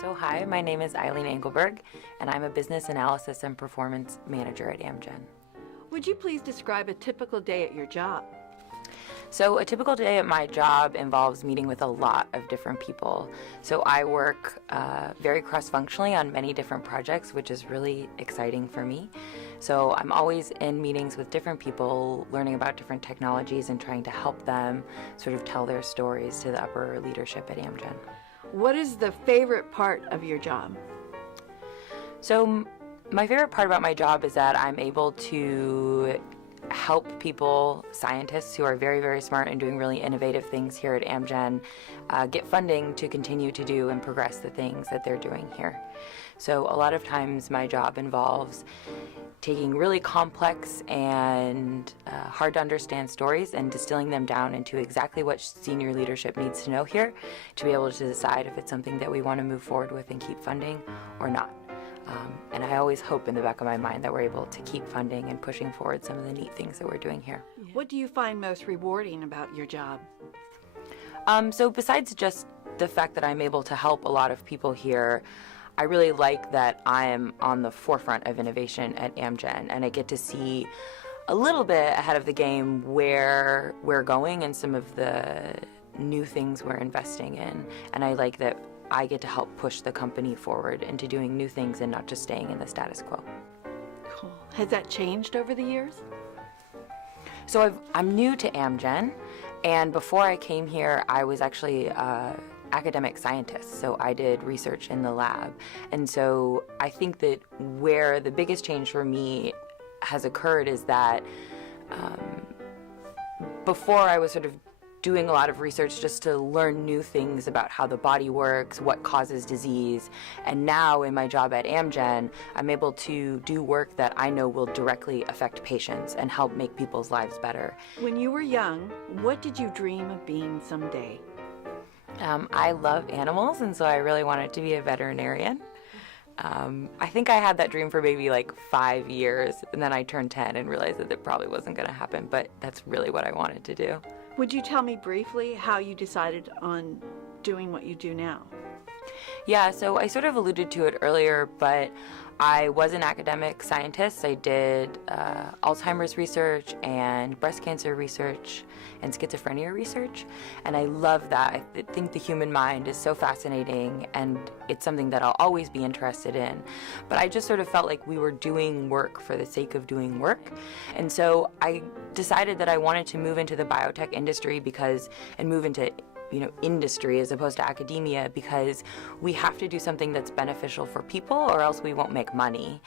So hi, my name is Eileen Engelberg, and I'm a Business Analysis and Performance Manager at Amgen. Would you please describe a typical day at your job? So a typical day at my job involves meeting with a lot of different people. So I work very cross-functionally on many different projects, which is really exciting for me. So I'm always in meetings with different people, learning about different technologies and trying to help them sort of tell their stories to the upper leadership at Amgen. What is the favorite part of your job? So my favorite part about my job is that I'm able to help people, scientists who are very, very smart and doing really innovative things here at Amgen, get funding to continue to do and progress the things that they're doing here. So a lot of times my job involves taking really complex and hard to understand stories and distilling them down into exactly what senior leadership needs to know here to be able to decide if it's something that we want to move forward with and keep funding or not. And I always hope in the back of my mind that we're able to keep funding and pushing forward some of the neat things that we're doing here. What do you find most rewarding about your job? So besides just the fact that I'm able to help a lot of people here, I really like that I am on the forefront of innovation at Amgen, and I get to see a little bit ahead of the game where we're going and some of the new things we're investing in. And I like that I get to help push the company forward into doing new things and not just staying in the status quo. Cool. Has that changed over the years? So I'm new to Amgen, and before I came here, I was actually academic scientist, so I did research in the lab. And so I think that where the biggest change for me has occurred is that before I was sort of doing a lot of research just to learn new things about how the body works, what causes disease, and now in my job at Amgen, I'm able to do work that I know will directly affect patients and help make people's lives better. When you were young, what did you dream of being someday? I love animals, and so I really wanted to be a veterinarian. I think I had that dream for maybe like 5 years, and then I turned 10 and realized that it probably wasn't going to happen, but that's really what I wanted to do. Would you tell me briefly how you decided on doing what you do now? Yeah, so I sort of alluded to it earlier, but I was an academic scientist. I did Alzheimer's research and breast cancer research and schizophrenia research, and I love that. I think the human mind is so fascinating, and it's something that I'll always be interested in. But I just sort of felt like we were doing work for the sake of doing work, and so I decided that I wanted to move into the biotech industry and move into industry as opposed to academia, because we have to do something that's beneficial for people or else we won't make money.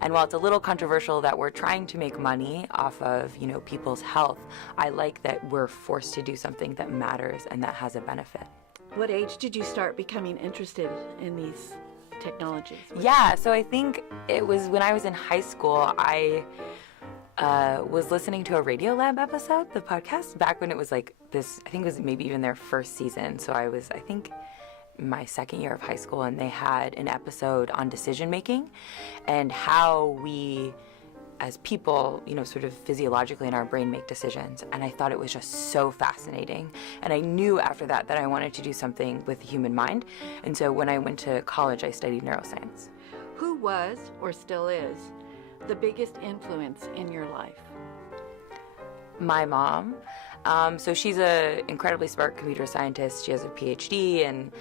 And while it's a little controversial that we're trying to make money off of, people's health, I like that we're forced to do something that matters and that has a benefit. What age did you start becoming interested in these technologies? Yeah, so I think it was when I was in high school. I was listening to a Radiolab episode, the podcast, back when it was like this, I think it was maybe even their first season. So I was, I think, my second year of high school, and they had an episode on decision making and how we as people, sort of physiologically in our brain make decisions. And I thought it was just so fascinating. And I knew after that I wanted to do something with the human mind. And so when I went to college, I studied neuroscience. Who was, or still is, the biggest influence in your life? My mom. So she's an incredibly smart computer scientist. She has a PhD and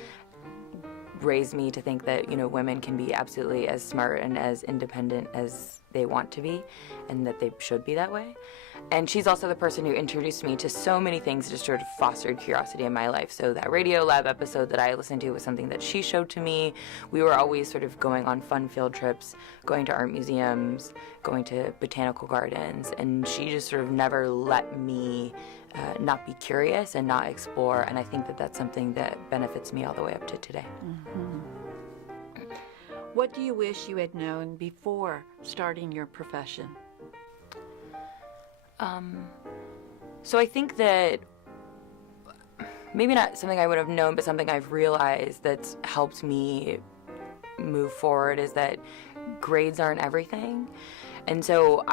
raised me to think that, women can be absolutely as smart and as independent as they want to be, and that they should be that way. And she's also the person who introduced me to so many things, just sort of fostered curiosity in my life. So that Radiolab episode that I listened to was something that she showed to me. We were always sort of going on fun field trips, going to art museums, going to botanical gardens, and she just sort of never let me not be curious and not explore. And I think that that's something that benefits me all the way up to today. Mm-hmm. What do you wish you had known before starting your profession? So I think that maybe not something I would have known, but something I've realized that's helped me move forward is that grades aren't everything. And so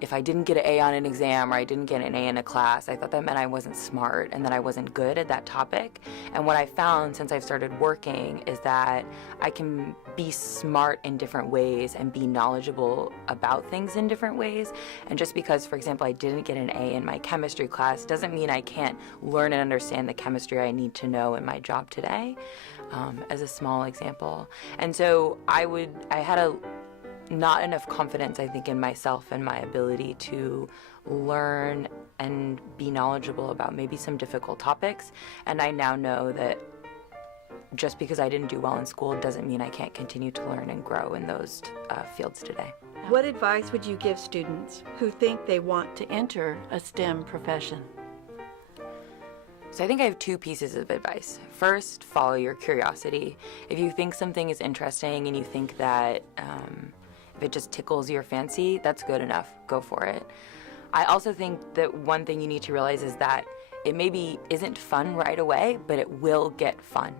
if I didn't get an A on an exam or I didn't get an A in a class, I thought that meant I wasn't smart and that I wasn't good at that topic. And what I found since I've started working is that I can be smart in different ways and be knowledgeable about things in different ways. And just because, for example, I didn't get an A in my chemistry class doesn't mean I can't learn and understand the chemistry I need to know in my job today, as a small example. And so I had not enough confidence, I think, in myself and my ability to learn and be knowledgeable about maybe some difficult topics. And I now know that just because I didn't do well in school doesn't mean I can't continue to learn and grow in those fields today. What advice would you give students who think they want to enter a STEM profession? So I think I have two pieces of advice. First, follow your curiosity. If you think something is interesting and you think that if it just tickles your fancy, that's good enough. Go for it. I also think that one thing you need to realize is that it maybe isn't fun right away, but it will get fun.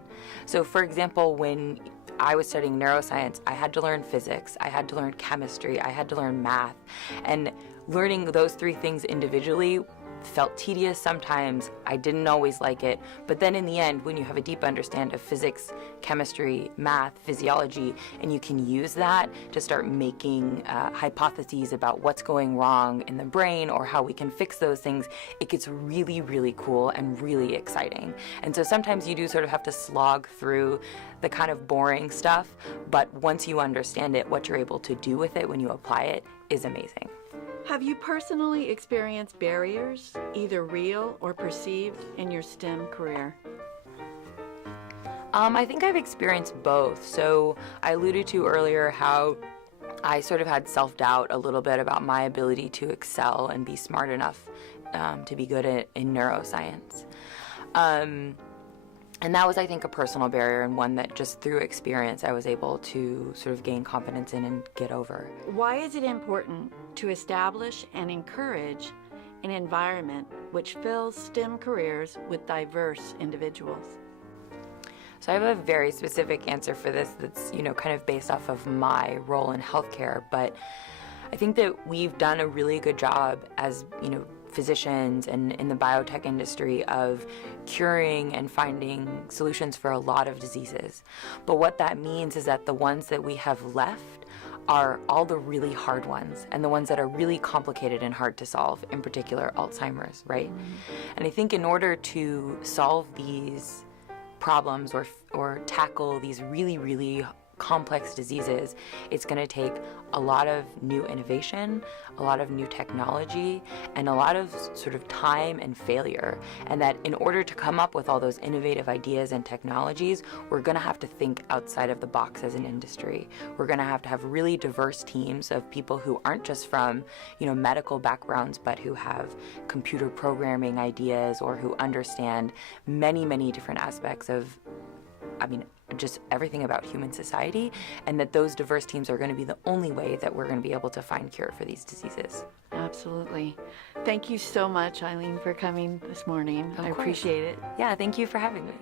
So for example, when I was studying neuroscience, I had to learn physics, I had to learn chemistry, I had to learn math. And learning those three things individually felt tedious sometimes. I didn't always like it. But then in the end, when you have a deep understanding of physics, chemistry, math, physiology, and you can use that to start making hypotheses about what's going wrong in the brain or how we can fix those things, it gets really, really cool and really exciting. And so sometimes you do sort of have to slog through the kind of boring stuff, but once you understand it, what you're able to do with it when you apply it is amazing. Have you personally experienced barriers, either real or perceived, in your STEM career? I think I've experienced both. So I alluded to earlier how I sort of had self-doubt a little bit about my ability to excel and be smart enough to be good in neuroscience. And that was, I think, a personal barrier and one that just through experience I was able to sort of gain confidence in and get over. Why is it important to establish and encourage an environment which fills STEM careers with diverse individuals? So I have a very specific answer for this that's, kind of based off of my role in healthcare, but I think that we've done a really good job as, physicians and in the biotech industry of curing and finding solutions for a lot of diseases. But what that means is that the ones that we have left are all the really hard ones and the ones that are really complicated and hard to solve, in particular Alzheimer's, right? Mm-hmm. And I think in order to solve these problems or tackle these really, really complex diseases, it's going to take a lot of new innovation, a lot of new technology, and a lot of sort of time and failure. And that in order to come up with all those innovative ideas and technologies, we're going to have to think outside of the box as an industry. We're going to have really diverse teams of people who aren't just from, medical backgrounds, but who have computer programming ideas or who understand many, many different aspects of just everything about human society, and that those diverse teams are going to be the only way that we're going to be able to find cure for these diseases. Absolutely. Thank you so much, Eileen, for coming this morning. I appreciate it. Yeah, thank you for having me.